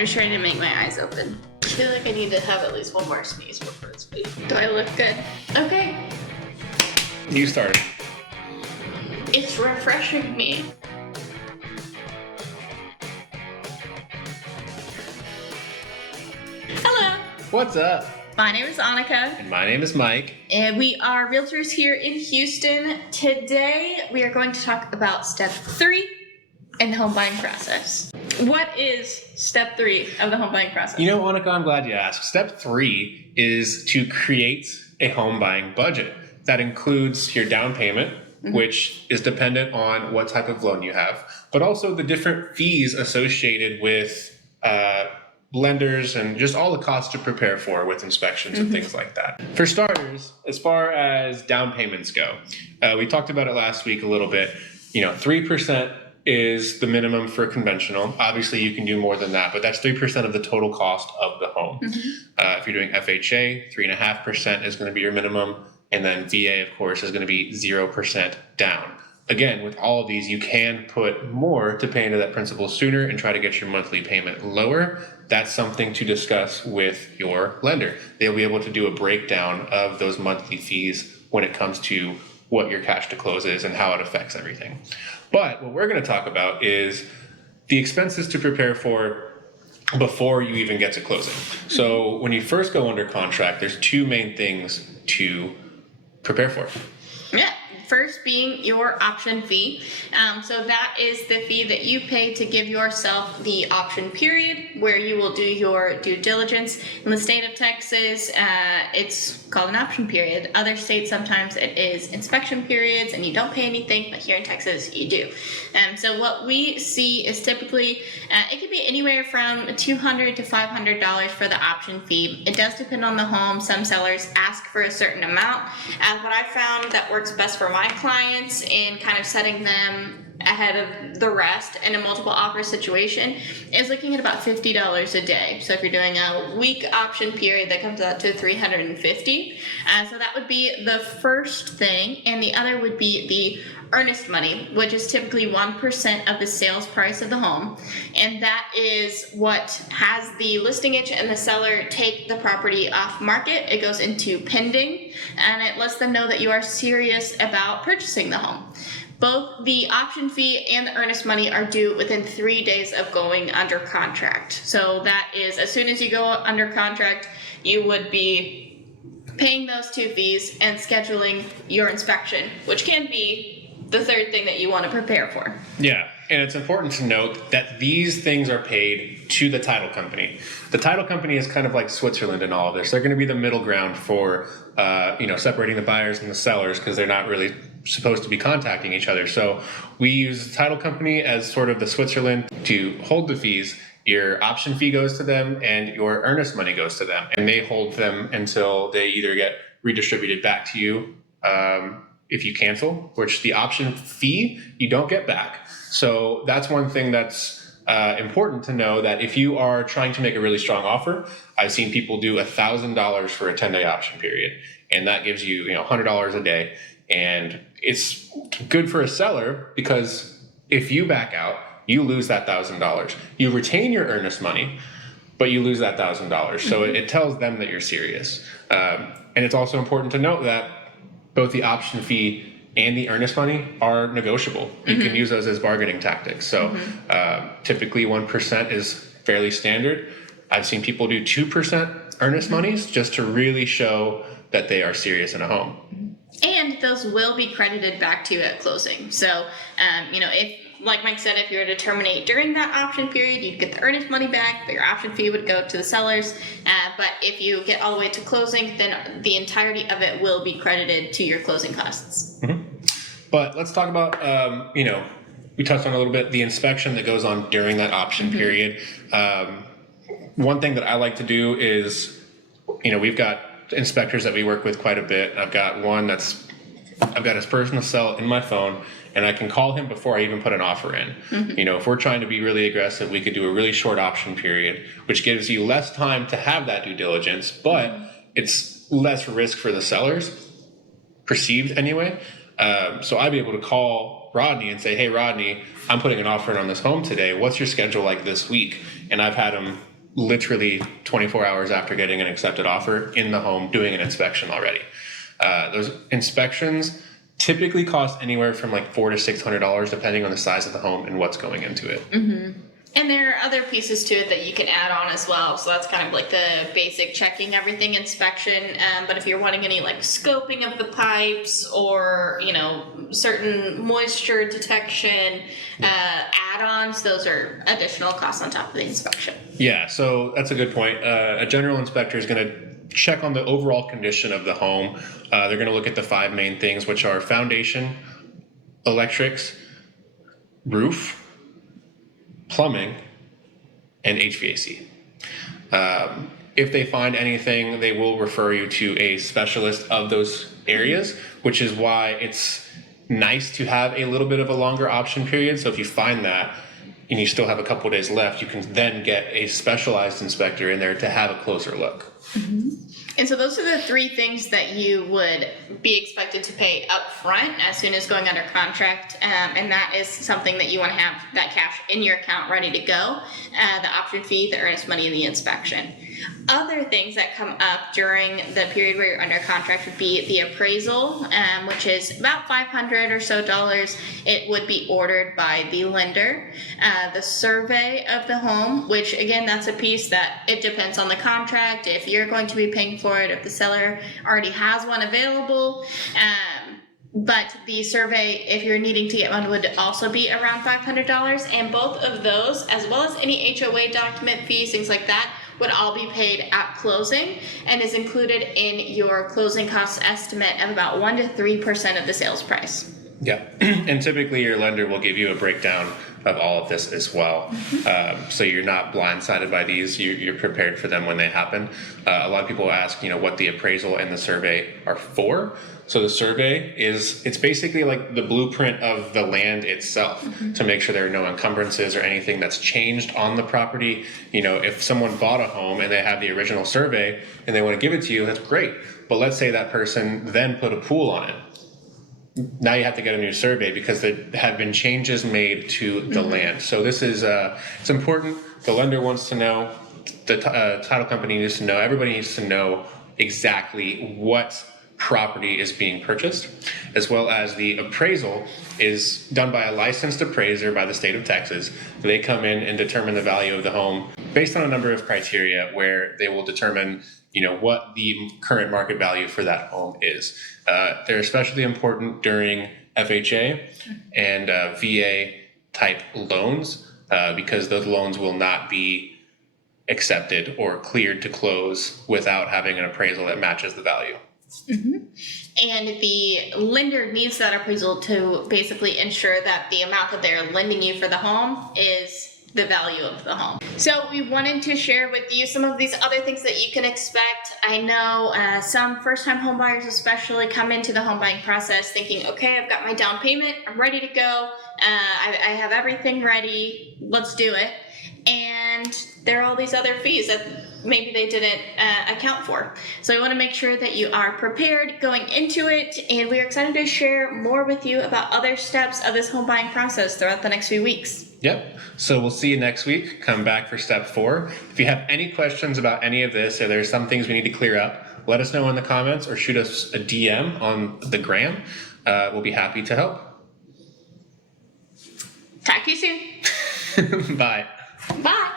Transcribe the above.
I'm just trying to make my eyes open. I feel like I need to have at least one more sneeze before it's sweet. Do I look good? Okay. You started. It's refreshing me. Hello. What's up? My name is Annika, And my name is Mike. and we are realtors here in Houston. Today, we are going to talk about step 3 in the home buying process. What is step 3 of the home buying process? You know, Annika, I'm glad you asked. Step 3 is to create a home buying budget. That includes your down payment, which is dependent on what type of loan you have, but also the different fees associated with lenders and just all the costs to prepare for with inspections and things like that. For starters, as far as down payments go, we talked about it last week a little bit. 3% is the minimum for conventional. Obviously, you can do more than that, but that's 3% of the total cost of the home. If you're doing FHA, 3.5% is going to be your minimum. And then VA, of course, is going to be 0% down. Again, with all of these, you can put more to pay into that principal sooner and try to get your monthly payment lower. That's something to discuss with your lender. They'll be able to do a breakdown of those monthly fees when it comes to what your cash to close is and how it affects everything. But what we're going to talk about is the expenses to prepare for before you even get to closing. So when you first go under contract, there's two main things to prepare for. Yeah. First being your option fee. So that is the fee that you pay to give yourself the option period where you will do your due diligence. In the state of Texas, it's called an option period. Other states, sometimes it is inspection periods and you don't pay anything, but here in Texas, you do. So what we see is typically, it could be anywhere from $200 to $500 for the option fee. It does depend on the home. Some sellers ask for a certain amount. What I found that works best for my clients in kind of setting them ahead of the rest in a multiple offer situation is looking at about $50 a day. So if you're doing a week option period, that comes out to $350. So that would be the first thing. And the other would be the earnest money, which is typically 1% of the sales price of the home. And that is what has the listing agent and the seller take the property off market. It goes into pending, and it lets them know that you are serious about purchasing the home. Both the option fee and the earnest money are due within 3 days of going under contract. So that is, as soon as you go under contract, you would be paying those two fees and scheduling your inspection, which can be the third thing that you want to prepare for. Yeah, and it's important to note that these things are paid to the title company. The title company is kind of like Switzerland in all of this. They're going to be the middle ground for separating the buyers and the sellers because they're not really supposed to be contacting each other. So we use the title company as sort of the Switzerland to hold the fees. Your option fee goes to them and your earnest money goes to them, and they hold them until they either get redistributed back to you if you cancel, which the option fee you don't get back. So that's one thing that's important to know, that if you are trying to make a really strong offer, I've seen people do $1,000 for a 10-day option period, and that gives you $100 a day. And it's good for a seller because if you back out, you lose that $1,000. You retain your earnest money, but you lose that $1,000. So it tells them that you're serious. And it's also important to note that both the option fee and the earnest money are negotiable. You can use those as bargaining tactics. So typically 1% is fairly standard. I've seen people do 2% earnest monies just to really show that they are serious in a home. And those will be credited back to you at closing. So, if, like Mike said, if you were to terminate during that option period, you'd get the earnest money back, but your option fee would go to the sellers. But if you get all the way to closing, then the entirety of it will be credited to your closing costs. But let's talk about, we touched on a little bit the inspection that goes on during that option period. One thing that I like to do is, we've got inspectors that we work with quite a bit. I've got his personal cell in my phone, and I can call him before I even put an offer in. If we're trying to be really aggressive, we could do a really short option period, which gives you less time to have that due diligence, but it's less risk for the sellers, perceived anyway. So I'd be able to call Rodney and say, hey, Rodney, I'm putting an offer in on this home today. What's your schedule like this week? And I've had him literally 24 hours after getting an accepted offer in the home doing an inspection already. Those inspections typically cost anywhere from like $400 to $600 depending on the size of the home and what's going into it. And there are other pieces to it that you can add on as well. So that's kind of like the basic checking everything inspection. But if you're wanting any like scoping of the pipes or, you know, certain moisture detection add-ons, those are additional costs on top of the inspection. Yeah, so that's a good point. A general inspector is going to check on the overall condition of the home. They're going to look at the 5 main things, which are foundation, electrics, roof, plumbing, and HVAC. If they find anything, they will refer you to a specialist of those areas, which is why it's nice to have a little bit of a longer option period. So if you find that and you still have a couple of days left, you can then get a specialized inspector in there to have a closer look. And so those are the 3 things that you would be expected to pay up front as soon as going under contract. And that is something that you want to have that cash in your account ready to go. The option fee, the earnest money, and the inspection. Other things that come up during the period where you're under contract would be the appraisal, which is about $500 or so. It would be ordered by the lender. The survey of the home, which again, that's a piece that it depends on the contract. If you're going to be paying for it, if the seller already has one available. But the survey, if you're needing to get one, would also be around $500. And both of those, as well as any HOA document fees, things like that, would all be paid at closing and is included in your closing cost estimate of about 1 to 3% of the sales price. Yeah, and typically your lender will give you a breakdown of all of this as well. So you're not blindsided by these, you're prepared for them when they happen. A lot of people ask, what the appraisal and the survey are for. So the survey it's basically like the blueprint of the land itself to make sure there are no encumbrances or anything that's changed on the property. If someone bought a home and they have the original survey and they want to give it to you, that's great. But let's say that person then put a pool on it. Now you have to get a new survey because there have been changes made to the land. So this is it's important. The lender wants to know, the title company needs to know, everybody needs to know exactly what property is being purchased, as well as the appraisal is done by a licensed appraiser by the state of Texas. They come in and determine the value of the home based on a number of criteria where they will determine what the current market value for that home is. They're especially important during FHA and VA type loans because those loans will not be accepted or cleared to close without having an appraisal that matches the value. And the lender needs that appraisal to basically ensure that the amount that they're lending you for the home is the value of the home. So we wanted to share with you some of these other things that you can expect. I know some first-time home buyers especially come into the home buying process thinking, okay, I've got my down payment, I'm ready to go, I have everything ready, let's do it. And there are all these other fees that maybe they didn't account for. So I want to make sure that you are prepared going into it, and we are excited to share more with you about other steps of this home buying process throughout the next few weeks. Yep. So we'll see you next week. Come back for step 4. If you have any questions about any of this, or there's some things we need to clear up, let us know in the comments or shoot us a DM on the gram. We'll be happy to help. Talk to you soon. Bye. Bye.